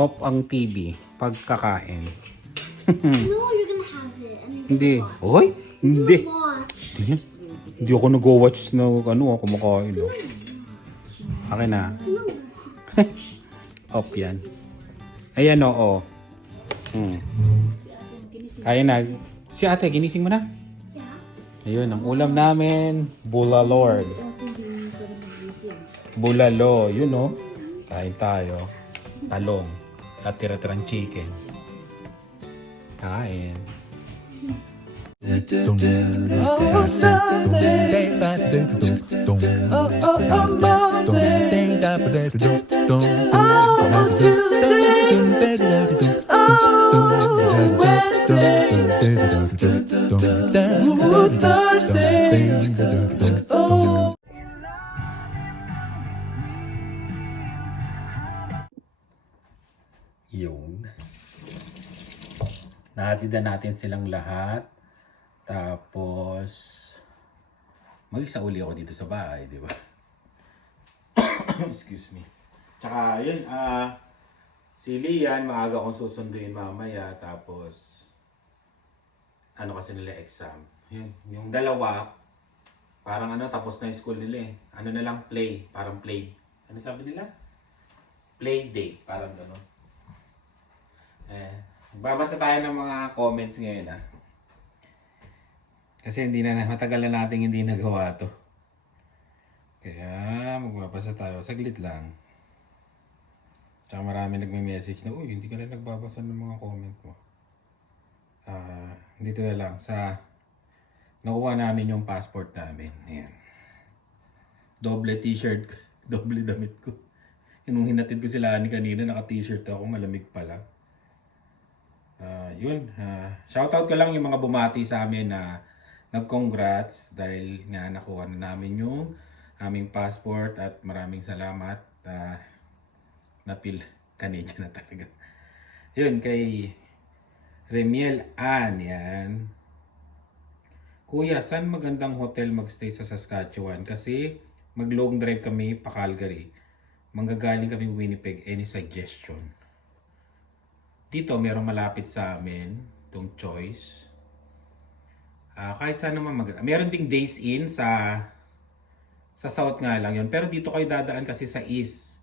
off ang TV pagkakain. No, you're gonna have it. And you're Hindi. gonna watch. Oy, hindi. You're gonna watch. Hindi ako nag-watch na kumakain. No? Akin na. Off yan. Ayan oo. Kaya na. Si ate, ginising mo na? Yeah. Ayun, ang ulam namin, bulalord. Bulalo, yun o. Kain tayo. Talong. At tira-tirang chicken. Kain. Oh, Sunday. Oh, Monday. Oh, Tuesday. Oh, Wednesday. Oh, Thursday. Oh. Yun. Nahatid na natin silang lahat. Tapos, mag-isa uli ako dito sa bahay, di ba? Excuse me. Tsaka, yun, si Lian, maaga akong susunduin mamaya. Tapos, ano kasi nila exam. Yun, yung dalawa, parang tapos na yung school nila eh. Ano na lang, play. Parang play. Ano sabi nila? Play day. Parang gano'n. Babasa tayo ng mga comments ngayon Kasi matagal na natin hindi nagawa to. Kaya magbabasa tayo. Saglit lang. Tsaka marami nagme-message na, uy, hindi ka na nagbabasa ng mga comment mo. Dito na lang. Nakuha namin yung passport namin. Ayan. Doble t-shirt. Doble damit ko. Nung hinatid ko sila kanina, naka-t-shirt ako. Malamig pala. Shoutout ko lang yung mga bumati sa amin na nag-congrats dahil nga nakuha na namin yung aming passport at maraming salamat. Napil Canadian na talaga. Yun, kay Remiel Ann, yan. Kuya, saan magandang hotel magstay sa Saskatchewan? Kasi mag-long drive kami pa Calgary. Manggagaling kami Winnipeg. Any suggestion? Dito, merong malapit sa amin, itong Choice. Kahit saan naman meron ding Days Inn sa South nga lang yun. Pero dito kayo dadaan kasi sa East.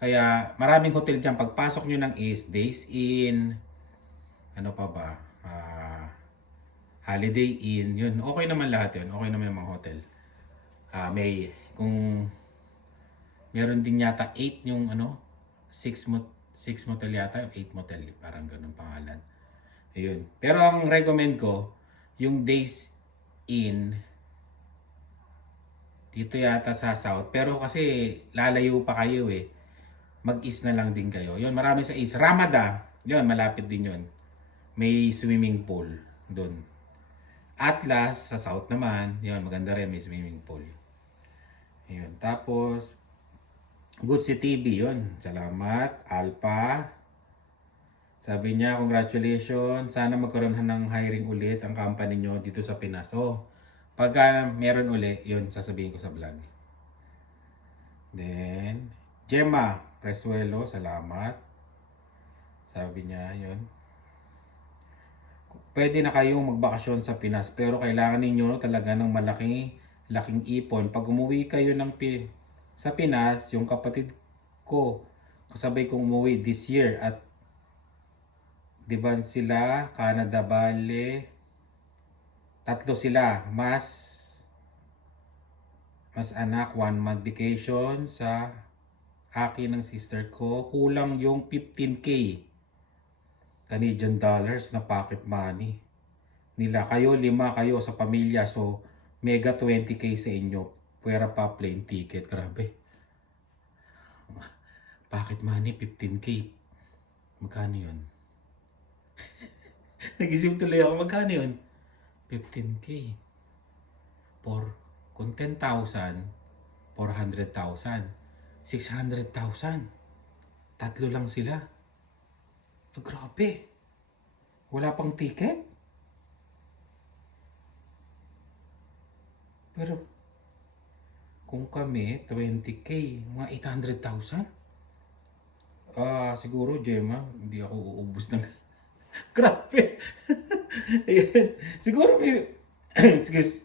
Kaya maraming hotel dyan. Pagpasok nyo ng East, Days Inn, ano pa ba? Holiday Inn, yun. Okay naman lahat yun. Okay naman yung mga hotel. Kung meron din yata 8 yung 6 motel yata, 8 motel, parang ganun pangalan. Ayun. Pero ang recommend ko, yung Days Inn, dito yata sa South. Pero kasi lalayo pa kayo eh. Mag-east na lang din kayo. Yun, marami sa east. Ramada, yun, malapit din yun. May swimming pool doon. Atlas, sa South naman, yun, maganda rin, may swimming pool. Ayun. Tapos, Good si TV, yun. Salamat. Alpha. Sabi niya, congratulations. Sana magkaroon ng hiring ulit ang company nyo dito sa Pinas. Pagka meron ulit, yun, sasabihin ko sa vlog. Then, Gemma Resuelo, salamat. Sabi niya, yun. Pwede na kayong magbakasyon sa Pinas, pero kailangan ninyo talaga ng laking ipon. Pag umuwi kayo sa Pinas, yung kapatid ko, kasabay kong umuwi this year at di ba sila, Canada, bale, 3 sila, mas anak, 1 month vacation sa akin ng sister ko, kulang yung 15K Canadian dollars na pocket money nila. Kayo, 5 kayo sa pamilya, so mega 20K sa inyo. Pwera pa plane ticket. Grabe. Pocket money, 15K. Magkano yun? Nag-isip tuloy ako. Magkano yun? 15K. Kung 10,000, 400,000. 600,000. 3 lang sila. Grabe. Wala pang ticket? Pero, kung kami, 20K, mga 800,000. Siguro, Gemma, hindi ako uubos ng... Grabe! Ayan. Siguro may... Excuse.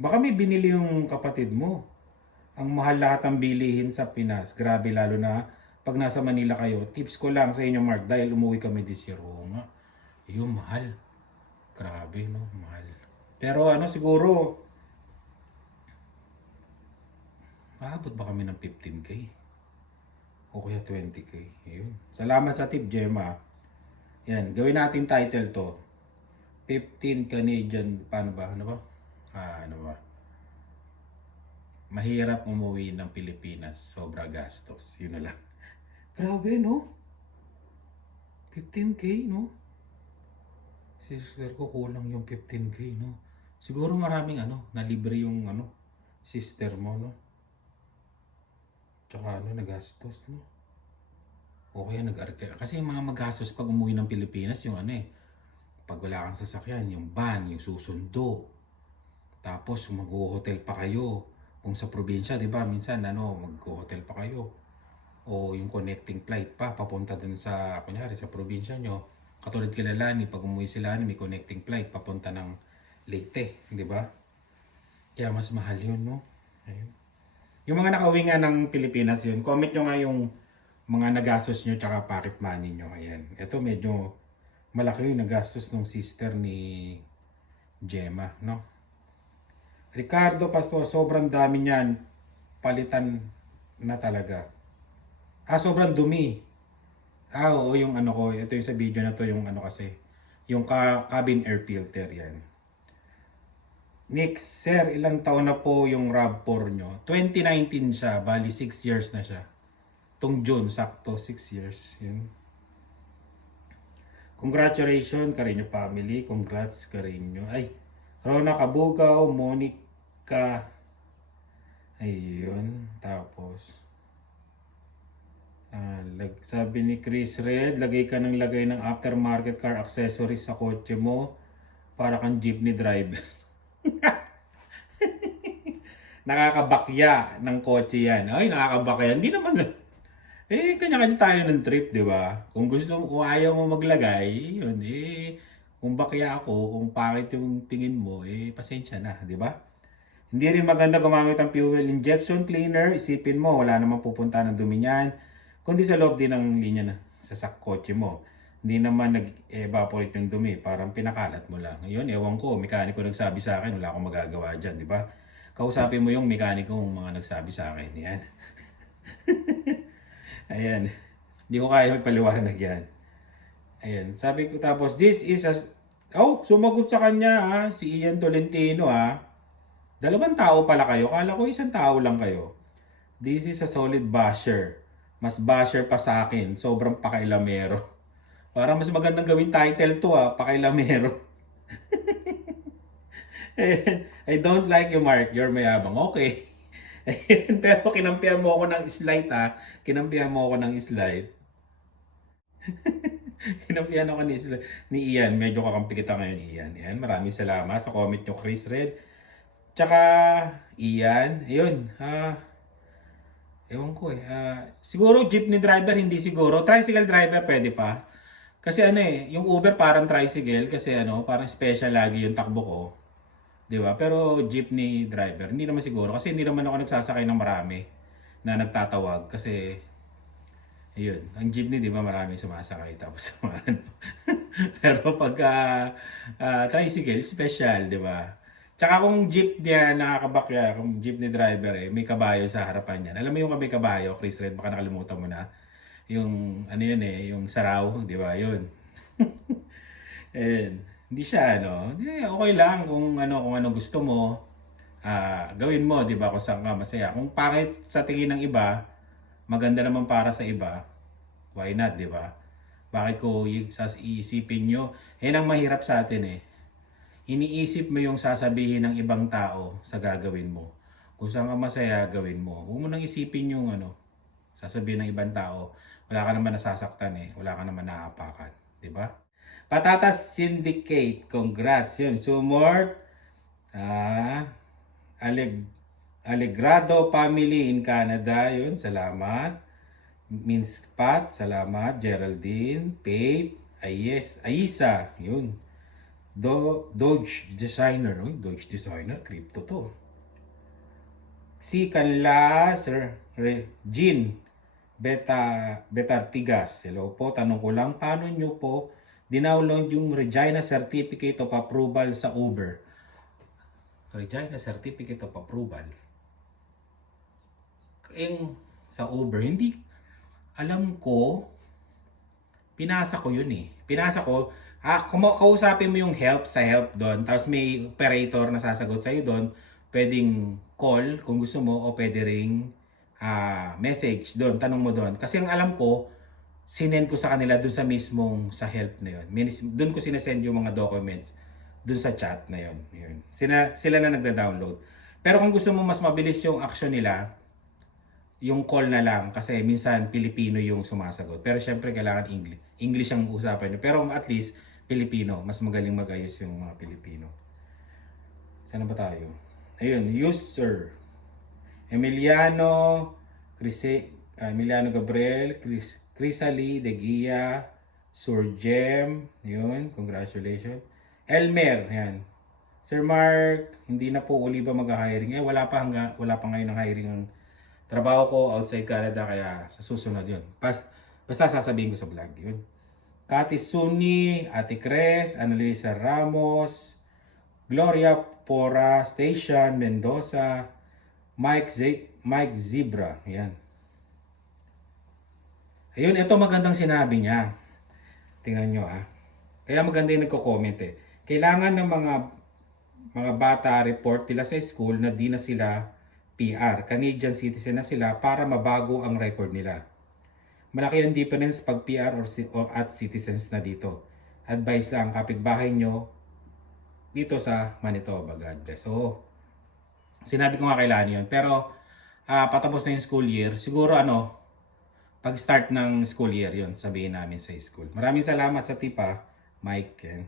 Baka may binili yung kapatid mo. Ang mahal lahat ng bilihin sa Pinas. Grabe, lalo na pag nasa Manila kayo. Tips ko lang sa inyo, Mark, dahil umuwi kami this year. Oo nga. Yung mahal. Grabe, no? Mahal. Pero siguro, maabot ba kami ng 15K? O kaya 20K? Ayun. Salamat sa tip, Gemma. Yan, gawin natin title to. 15 Canadian, paano ba? Ano ba? Ano ba? Mahirap umuwi ng Pilipinas. Sobra gastos. Yun na lang. Grabe, no? 15K, no? Sister ko kulang yung 15K, no? Siguro maraming nalibre yung sister mo, no? Tsaka nagastos, no? O kaya kasi yung mga magastos pag umuwi ng Pilipinas, yung pag wala kang sasakyan, yung van, yung susundo. Tapos mag-hotel pa kayo. Kung sa probinsya, di ba, minsan mag-hotel pa kayo. O yung connecting flight pa, papunta dun sa, kunyari, sa probinsya nyo. Katulad kila Lani, pag umuwi sila, may connecting flight, papunta ng Leyte, di ba? Kaya mas mahal yun, no? Ayun. Yung mga nakauwi nga ng Pilipinas yun, comment nyo nga yung mga nagastos nyo tsaka pocket money nyo. Ayan. Ito medyo malaki yung nagastos ng sister ni Gemma, no? Ricardo Paspo, sobrang dami niyan. Palitan na talaga. Sobrang dumi. Oo, yung ko. Ito yung sa video na to, yung kasi. Yung cabin air filter, yan. Nick, sir, ilang taon na po yung RAV4 nyo? 2019 siya, bali 6 years na siya. Tung June, sakto, 6 years. Yun. Congratulations, Carino family. Congrats, Carino. Ay, Rona Kabugaw, Monica. Ayun, tapos. Sabi ni Chris Red, lagay ka ng lagay ng aftermarket car accessories sa kotse mo para kang jeepney driver. Nakakabakya ng kotse yan. Ay, nakakabakya. Hindi naman. Kanya-kanya tayo ng trip, di ba? Kung kung ayaw mo maglagay, yun, kung bakya ako, kung pangit yung tingin mo, pasensya na, di ba? Hindi rin maganda gumamit ng fuel injection cleaner. Isipin mo, wala namang pupunta ng dumi niyan. Kundi sa loob din ng linya na sa kotse mo. Hindi naman nag-evaporate yung dumi, parang pinakalat mo lang. Ngayon, ewan ko, mekaniko nagsabi sa akin, wala akong magagawa dyan, di ba? Kausapin mo yung mekaniko mga nagsabi sa akin, yan. Ayan, hindi ko kaya ipaliwanag yan. Ayan, sabi ko tapos, this is a... sumagot sa kanya si Ian Tolentino Dalawang tao pala kayo, kala ko isang tao lang kayo. This is a solid basher. Mas basher pa sa akin. Sobrang pakailamero. Parang mas magandang gawin title to pakailamero. I don't like you, Mark. You're mayabang. Okay. Pero kinampihan mo ako ng slide Kinampihan mo ako ng slide. Kinampihan ako ni Ian. Medyo kakampi kita ngayon, Ian. Ian, maraming salamat sa comment nyo, Chris Red. Tsaka, Ian. Ayun. Ewan ko siguro jeepney driver, hindi siguro. Tricycle driver, pwede pa. Kasi yung Uber parang tricycle. Kasi parang special lagi yung takbo ko. Diba? Pero jeepney driver, hindi naman siguro. Kasi hindi naman ako nagsasakay ng marami na nagtatawag. Kasi, ayun. Ang jeepney, di ba, marami sumasakay. Tapos, pero pagka tricycle, special, di ba? Tsaka kung jeep niya nakakabakya, kung jeepney driver may kabayo sa harapan niyan. Alam mo yung may kabayo, Chris Red, baka nakalimutan mo na. Yung yung saraw, di ba? Yun. And, hindi siya okay lang kung ano gusto mo. Gawin mo, di ba? Kung saan ka masaya. Kung pangit sa tingin ng iba, maganda naman para sa iba. Why not, di ba? Bakit ko iisipin nyo? Ang mahirap sa atin iniisip mo yung sasabihin ng ibang tao sa gagawin mo. Kung saan ka masaya, gawin mo. Huwag mo nang isipin yung sasabihin ng ibang tao. Wala ka naman nasasaktan Wala ka naman naapakan. Diba? Patatas Syndicate. Congrats. Yun. Sumort. Allegrado Family in Canada. Yun. Salamat. Means Pat, salamat. Geraldine, Faith, Aisa, yun. Dodge Designer. Uy, Dodge Designer, crypto to. Si Kanla, Sir Jean Betartigas. Hello po, tanong ko lang, paano nyo po dinownload yung Regina Certificate of Approval sa Uber? Regina Certificate of Approval. Sa Uber, hindi. Alam ko, pinasa ko yun eh. Pinasa ko, kausapin mo yung help sa help doon, tapos may operator na sasagot sa'yo doon, pwedeng call kung gusto mo, o pwede ring message doon, tanong mo doon. Kasi ang alam ko, sinend ko sa kanila doon sa mismong sa help na yun. Doon ko sinesend yung mga documents doon sa chat na yun. Sila na nagda-download. Pero kung gusto mo mas mabilis yung action nila, yung call na lang kasi minsan Pilipino yung sumasagot. Pero syempre kailangan English. English ang usapan nyo. Pero at least Pilipino. Mas magaling mag-ayos yung mga Pilipino. Saan ba tayo? Ayun, user. Emiliano Gabriel, Crisalie De Guia, Surgem. Yun, congratulations. Elmer, yan. Sir Mark, hindi na po uli ba mag-hiring? Wala pa ngayon ang hiring ang trabaho ko outside Canada, kaya sa susunod yun. Basta sasabihin ko sa vlog yun. Kati Suni, Ate Cres, Annalisa Ramos, Gloria Pora, Station, Mendoza, Mike Zebra. Yan. Ayun, ito magandang sinabi niya. Tingnan nyo Kaya maganda yung nagko-comment eh. Kailangan ng mga bata report nila sa school na di na sila PR, Canadian citizen na sila para mabago ang record nila. Malaki ang difference pag PR at citizens na dito. Advice lang, kapitbahay nyo dito sa Manitoba. God bless. So, sinabi ko nga kailangan yun. Pero, patapos na yung school year, siguro pag start ng school year yun, sabihin namin sa school. Maraming salamat sa tip Mike. Yan.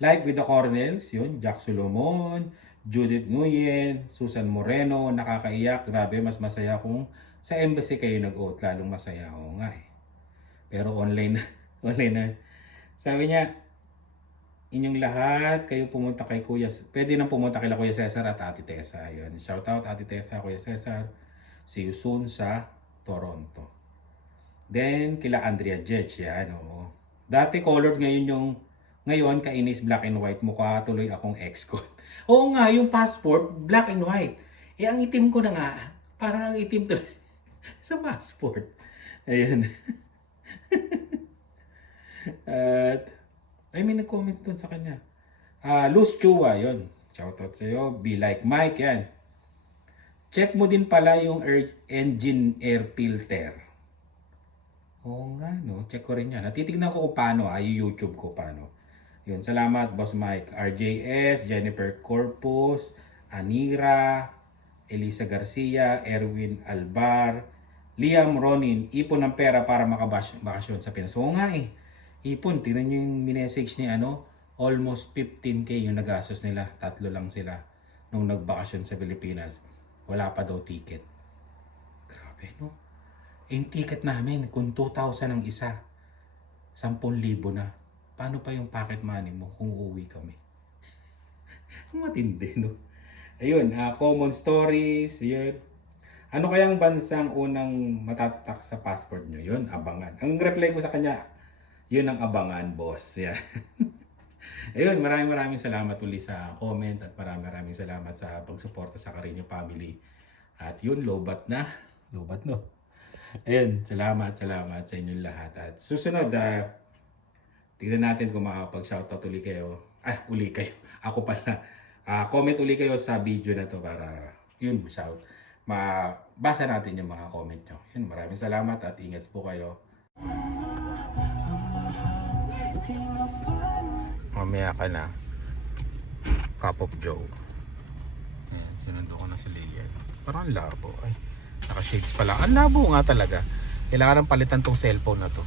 Live with the Cornels, yun, Jack Solomon, Judith Nguyen, Susan Moreno, nakakaiyak. Grabe, mas masaya kung sa embassy kayo nag-vote. Lalong masaya. Oo nga eh. Pero online na. Sabi niya, inyong lahat, kayo pumunta kay Kuya. Pwede nang pumunta kay Kuya Cesar at Ate Tessa. Yun. Shout out Ate Tessa, Kuya Cesar. See you soon sa Toronto. Then, kila Andrea Jedge. Yan, oo. Dati colored, ngayon kainis black and white. Mukha tuloy akong ex-con. Oo nga, yung passport, black and white. Ang itim ko na nga, parang ang itim to sa passport. Ayun. At, may nag-comment dun sa kanya. Luz Chua, yun. Shoutout sa'yo. Be like Mike, yan. Check mo din pala yung engine air filter. Oo nga, no? Check ko rin yan. Natitignan ko kung paano, yung YouTube ko paano. Yun, salamat Boss Mike. RJS, Jennifer Corpus, Anira, Elisa Garcia, Erwin Albar, Liam Ronin, ipon ng pera para makabakasyon sa Pinas. Oo nga eh. Ipon, tingnan nyo yung minessage ni almost 15K yung nagastos nila. 3 lang sila nung nagbakasyon sa Pilipinas. Wala pa daw ticket. Grabe, no? Yung ticket namin, kung 2,000 ang isa, 10,000 na. Paano pa yung pocket money mo kung uuwi kami? Matindi, no? Ayun, common stories, yun. Ano kayang bansang unang matatatak sa passport nyo? Yun, abangan. Ang reply ko sa kanya, yun ang abangan, boss. Yan. Ayun, maraming salamat uli sa comment at maraming salamat sa pagsuporta sa Carino family. At yun, lobat na. Lobat, no? Ayun, salamat sa inyong lahat. At susunod, tignan natin kung makapag-shoutout uli kayo. Uli kayo. Ako pala. Comment uli kayo sa video na to para yun, mabasa natin yung mga comment nyo. Yun, maraming salamat at ingat po kayo. Mamaya ka na. Cup of Joe. Ayan, sinundo ko na si Leah. Parang labo. Ay, naka-shades pala. Ang labo nga talaga. Kailangan ng palitan tong cellphone na to.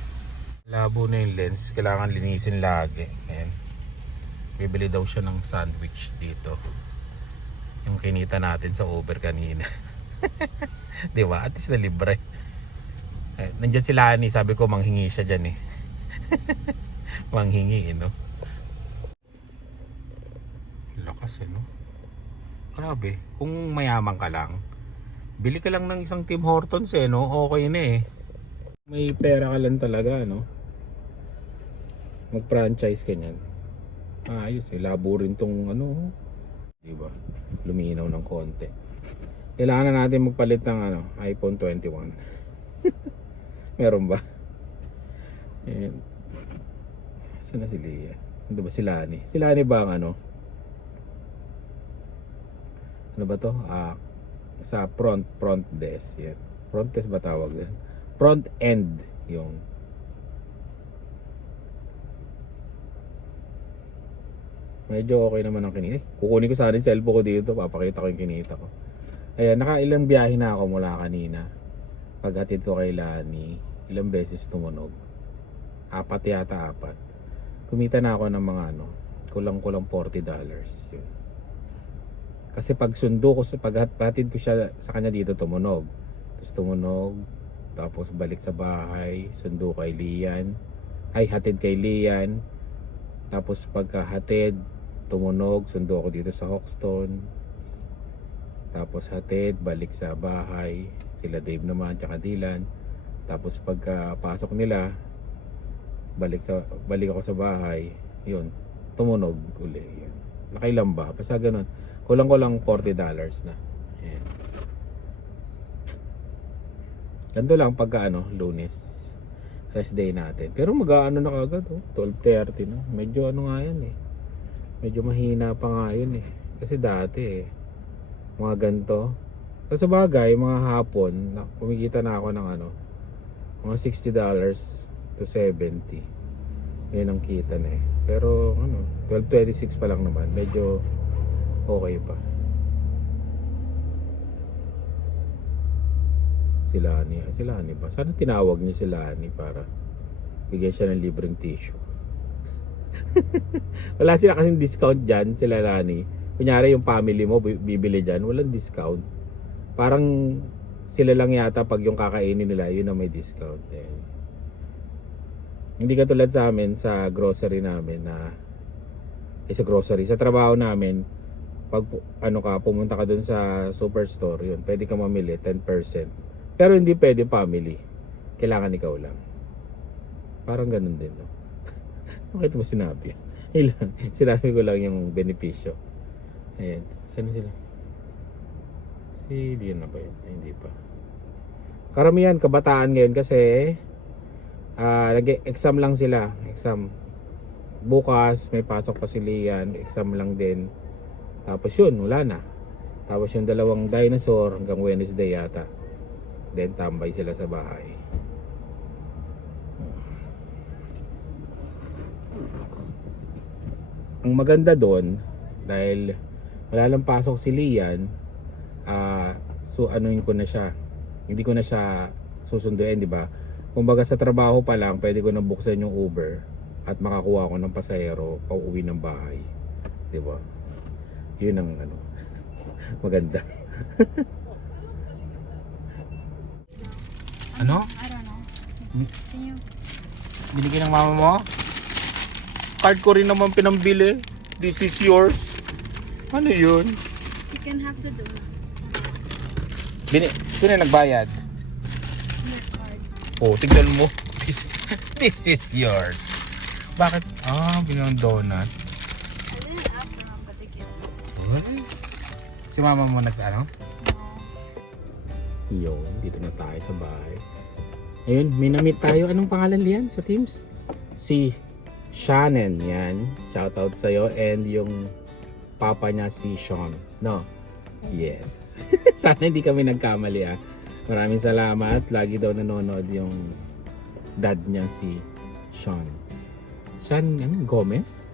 Labo na yung lens. Kailangan linisin lagi. Ayan. Bibili daw siya ng sandwich dito. Yung kinita natin sa Uber kanina. Di ba? At least na libre. Nandyan si Lani, sabi ko manghingi siya dyan eh. Manghingi no. Lakas no. Grabe, kung mayaman ka lang, bili ka lang ng isang Tim Hortons no, okay na eh. May pera ka lang talaga no. Mag-franchise ka niyan. Ayos eh, labo rin tong ano, diba? Luminaw ng konti. Kailangan na natin magpalit ng iPhone 21. Meron ba? Ayan. Saan na si Leah? Ano ba si Lani? Si Lani ba ang ano ba to? Sa front desk. Yan. Front desk ba tawag din? Front end yung. Medyo okay naman ang kinita. Kukunin ko sana yung cellphone ko dito. Papakita ko yung kinita ko. Ayan, nakailang biyahe na ako mula kanina. Paghatid ko kay Lani, ilang beses tumunog. 4 yata. Kumita na ako ng mga kulang-kulang $40. Yun. Kasi pag sundo ko, paghatid ko siya sa kanya dito tumunog. Tapos tumunog, tapos balik sa bahay, sundo kay Lian. Hatid kay Lian. Tapos pagkahatid, tumunog, sundo ako dito sa Hoxton. Tapos hatid, balik sa bahay. Sila Dave naman, tsaka Dylan. Tapos pagkapasok nila, balik ako sa bahay. Yun, tumunog uli. Yun. Nakailan ba? Basta ganun. Kulang-kulang $40 na. Ayan. Ganito lang pagka Lunes. Rest day natin. Pero mag-aano na kagad 12:30 na. Medyo nga yan eh. Medyo mahina pa nga yun eh. Kasi dati mga ganito. Kasi sa bagay, mga hapon, kumikita na ako ng mga $60 to $70. Yan ang kita na eh. Pero 12:26 pa lang naman. Medyo okay pa. Si Lani ba? Sana tinawag niya si Lani para bigyan siya ng libreng tissue. Wala sila kasing discount dyan, sila Lani. Kunyari yung family mo bibili dyan, walang discount. Parang sila lang yata pag yung kakainin nila, yun na may discount. Hindi katulad sa amin sa grocery namin na sa trabaho namin, pag pumunta ka dun sa superstore, yun, pwede ka mamili 10%. Pero hindi pwede family. Kailangan ikaw lang. Parang ganun din, no? Bakit mo sinabi? Ilang, sinabi ko lang yung benepisyo. Ayan. Saan sila? Si Dian na ba yun? Ay, hindi pa. Karamihan kabataan ngayon kasi nag-exam lang sila. Exam. Bukas may pasok pa si Lian. Exam lang din. Tapos yun, wala na. Tapos yung dalawang dinosaur hanggang Wednesday yata. Then tambay sila sa bahay. Ang maganda doon, dahil wala lang pasok si Lian, so anuin ko na siya. Hindi ko na siya susunduin, di ba? Kumbaga sa trabaho pa lang, pwede ko na buksan yung Uber at makakuha ko ng pasahero pauwi ng bahay. Di ba? Yun ang maganda. Ano? I don't know. Can you? Binigyan ng mama mo? Card ko rin naman pinambili. This is yours. Ano yun? You can have the donut. Sino yung nagbayad? Your card. Oh, tignan mo. This is yours. Bakit? Binang donut. I didn't ask for them, but they gave me. Si mama mo No. Yun, dito na tayo sa bahay. Ayun, may na-meet tayo. Anong pangalan liyan sa Teams? Si Shannon, yan. Shoutout sa'yo. And yung papa niya si Sean. No? Yes. Sana hindi kami nagkamali Maraming salamat. Lagi daw nanonood yung dad niya si Sean. Sean, Gomez?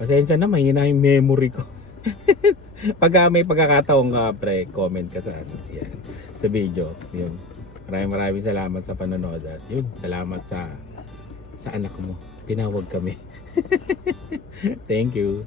Pasensya na, mahina yung memory ko. Pag may pagkakataon ka, pre, comment ka sa yan, sa video. Yun. Maraming salamat sa panonood at yun, salamat sa anak mo. Tinawag kami. Thank you.